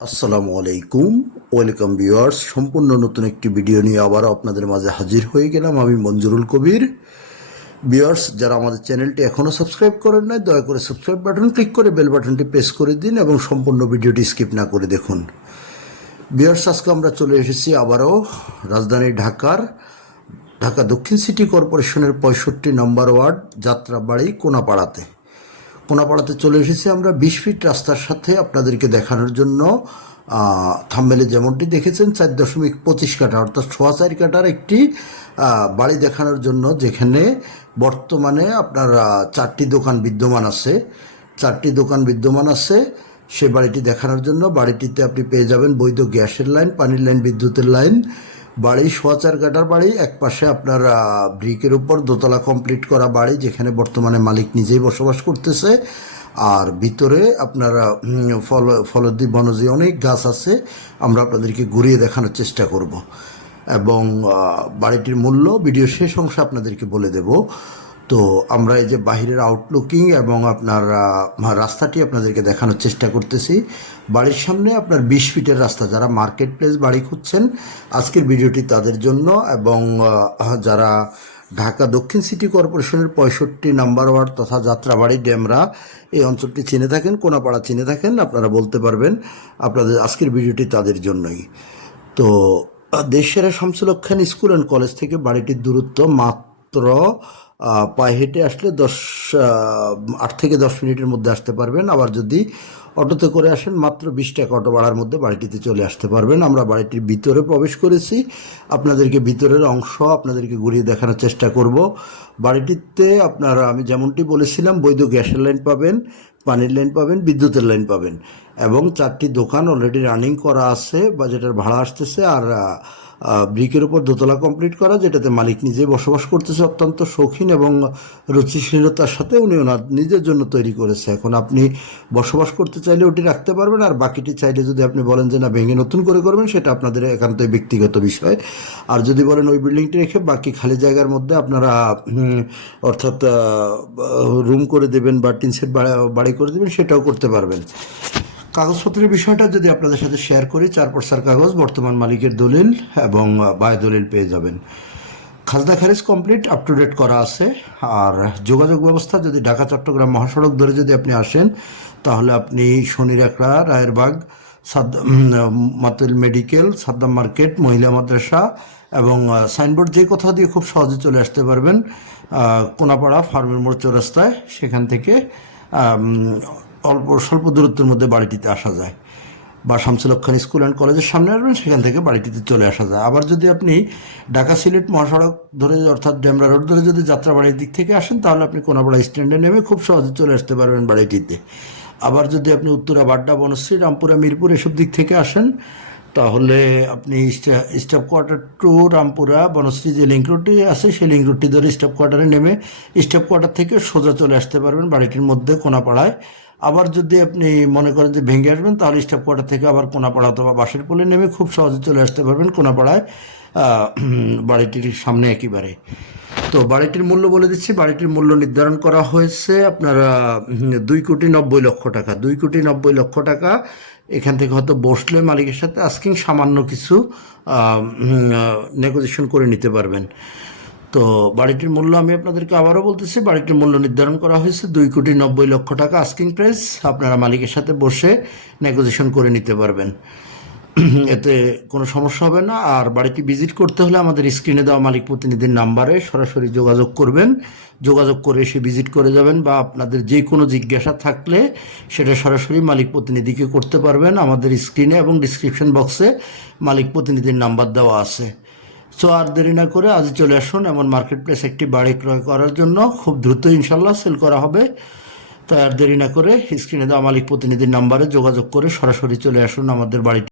আসসালামু আলাইকুম, welcome viewers. সম্পূর্ণ নতুন একটি ভিডিও নিয়ে আবারও আপনাদের মাঝে হাজির হয়ে গেলাম। আমি মঞ্জুরুল কবির। ভিউয়ার্স, যারা আমাদের চ্যানেলটি এখনও সাবস্ক্রাইব করেন নাই, দয়া করে সাবস্ক্রাইব বাটন ক্লিক করে বেল বাটনটি প্রেস করে দিন এবং সম্পূর্ণ ভিডিওটি স্কিপ না করে দেখুন। ভিউয়ার্স, আজকে আমরা চলে এসেছি আবারও রাজধানী ঢাকা দক্ষিণ সিটি কর্পোরেশনের 65 নম্বর ওয়ার্ড যাত্রাবাড়ি কোনাপাড়াতে চলে এসেছি আমরা 20 ফিট রাস্তার সাথে আপনাদেরকে দেখানোর জন্য। থাম্বনেলে যেমনটি দেখেছেন 4.25 কাঠা অর্থাৎ 4.25 কাঠার একটি বাড়ি দেখানোর জন্য, যেখানে বর্তমানে আপনার 4টি দোকান বিদ্যমান আছে। সে বাড়িটি দেখানোর জন্য বাড়িটিতে আপনি পেয়ে যাবেন বৈধ গ্যাসের লাইন, পানির লাইন, বিদ্যুতের লাইন। বাড়ি 4.25 কাঠার বাড়ি, এক পাশে আপনার ব্রিকের উপর দোতলা কমপ্লিট করা বাড়ি, যেখানে বর্তমানে মালিক নিজেই বসবাস করতেছে। আর ভিতরে আপনার ফলদি বনজি অনেক গাছ আছে, আমরা আপনাদেরকে ঘুরিয়ে দেখানোর চেষ্টা করব এবং বাড়িটির মূল্য ভিডিও শেষ অংশে আপনাদেরকে বলে দেব। তো আমরা এই যে বাহিরের আউটলুকিং এবং আপনার রাস্তাটি আপনাদেরকে দেখানোর চেষ্টা করতেছি। বাড়ির সামনে আপনার 20 ফিটের রাস্তা, যারা মার্কেট প্লেস বাড়ি খুঁজছেন আজকের ভিডিওটি তাদের জন্য। এবং যারা ঢাকা দক্ষিণ সিটি কর্পোরেশনের 65 নম্বর ওয়ার্ড তথা যাত্রাবাড়ি ডেমরা এই অঞ্চলটি চিনে থাকেন, কোনাপাড়া চিনে থাকেন, আপনারা বলতে পারবেন আপনাদের আজকের ভিডিওটি তাদের জন্যই। তো দেশসেরা শামসুল হক খান স্কুল অ্যান্ড কলেজ থেকে বাড়িটির দূরত্ব মাত্র পায়ে হেঁটে আসলে 8 থেকে 10 মিনিটের মধ্যে আসতে পারবেন। আবার যদি অটোতে করে আসেন মাত্র 20 টাকা অটো ভাড়ার মধ্যে বাড়িটিতে চলে আসতে পারবেন। আমরা বাড়িটির ভিতরে প্রবেশ করেছি, আপনাদেরকে ভিতরের অংশ আপনাদেরকে ঘুরিয়ে দেখানোর চেষ্টা করব। বাড়িটিতে আপনারা আমি যেমনটি বলেছিলাম বৈধ গ্যাসের লাইন পাবেন, পানির লাইন পাবেন, বিদ্যুতের লাইন পাবেন এবং 4টি দোকান অলরেডি রানিং করা আছে বা যেটার ভাড়া আসতেছে। আর ব্রিকের উপর দোতলা কমপ্লিট করা, যেটাতে মালিক নিজে বসবাস করতেছে। অত্যন্ত শৌখিন এবং রুচিশীলতার সাথে উনি ওনার নিজের জন্য তৈরি করেছে। এখন আপনি বসবাস করতে চাইলে ওটি রাখতে পারবেন, আর বাকিটি চাইলে যদি আপনি বলেন যে না ভেঙে নতুন করে করবেন, সেটা আপনাদের একান্তই ব্যক্তিগত বিষয়। আর যদি বলেন ওই বিল্ডিংটি রেখে বাকি খালি জায়গার মধ্যে আপনারা অর্থাৎ রুম করে দেবেন বা টিন সেট বাড়ি করে দেবেন, সেটাও করতে পারবেন। কাগজপত্রের বিষয়টা যদি আপনাদের সাথে শেয়ার করি, 4 পর্সার কাগজ, বর্তমান মালিকের দলিল এবং বায় দলিল পেয়ে যাবেন। খাজনা খারিজ কমপ্লিট আপ টু ডেট করা আছে। আর যোগাযোগ ব্যবস্থা যদি ঢাকা চট্টগ্রাম মহাসড়ক ধরে যদি আপনি আসেন, তাহলে আপনি শনির একড়া, রায়েরবাগ, মাতুল মেডিকেল, সাদ্দাম মার্কেট, মহিলা মাদ্রাসা এবং সাইনবোর্ড যে কোথাও দিয়ে খুব সহজে চলে আসতে পারবেন। কোনাপাড়া ফার্মের মোড় চৌরাস্তায়, সেখান থেকে স্বল্প দূরত্বের মধ্যে বাড়িটিতে আসা যায়। বা শামসুল হক খান স্কুল অ্যান্ড কলেজের সামনে আসবেন, সেখান থেকে বাড়িটিতে চলে আসা যায়। আবার যদি আপনি ঢাকা সিলেট মহাসড়ক ধরে অর্থাৎ ডেমরা রোড ধরে যদি যাত্রাবাড়ির দিক থেকে আসেন, তাহলে আপনি কোনাপাড়া স্ট্যান্ডে নেমে খুব সহজে চলে আসতে পারবেন বাড়িটিতে। আবার যদি আপনি উত্তরা, বাড্ডা, বনশ্রী, রামপুরা, মিরপুর এসব দিক থেকে আসেন, তাহলে আপনি staff quarter to Rampura Banasree যে লিঙ্ক রোডটি আছে, সেই লিঙ্ক রোডটি ধরে স্টাফ কোয়ার্টারে নেমে স্টাফ কোয়ার্টার থেকে সোজা চলে আসতে পারবেন বাড়িটির মধ্যে কোনাপাড়ায়। আবার যদি আপনি মনে করেন যে ভেঙে আসবেন, তাহলে স্টাফ কোয়ার্টার থেকে আবার কোনাপাড়া অথবা বাঁশের পোলে নেমে খুব সহজে চলে আসতে পারবেন কোনাপাড়ায় বাড়িটির সামনে একেবারে। তো বাড়িটির মূল্য বলে দিচ্ছি। বাড়িটির মূল্য নির্ধারণ করা হয়েছে আপনার 2,90,00,000 টাকা। 2,90,00,000 টাকা। এখান থেকে হয়তো বসলে মালিকের সাথে আস্কিং সামান্য কিছু নেগোসিয়েশন করে নিতে পারবেন। তো বাড়িটির মূল্য আমি আপনাদেরকে আবারও বলতেছি, বাড়িটির মূল্য নির্ধারণ করা হয়েছে 2,90,00,000 টাকা আস্কিং প্রাইস। আপনারা মালিকের সাথে বসে নেগোসিয়েশন করে নিতে পারবেন, এতে কোনো সমস্যা হবে না। আর বাড়িটি ভিজিট করতে হলে আমাদের স্ক্রিনে দেওয়া মালিক প্রতিনিধির নাম্বারে সরাসরি যোগাযোগ করবেন। যোগাযোগ করে এসে ভিজিট করে যাবেন, বা আপনাদের যে কোনো জিজ্ঞাসা থাকলে সেটা সরাসরি মালিক প্রতিনিধিকে করতে পারবেন। আমাদের স্ক্রিনে এবং ডিসক্রিপশন বক্সে মালিক প্রতিনিধির নাম্বার দেওয়া আছে। সো আর দেরি না করে আজ চলে আসুন এমন মার্কেট প্লেস একটি বাড়ি ক্রয় করার জন্য। খুব দ্রুত ইনশাল্লাহ সেল করা হবে। তাই আর দেরি না করে স্ক্রিনে দেওয়া মালিক প্রতিনিধির নাম্বারে যোগাযোগ করে সরাসরি চলে আসুন আমাদের বাড়িতে।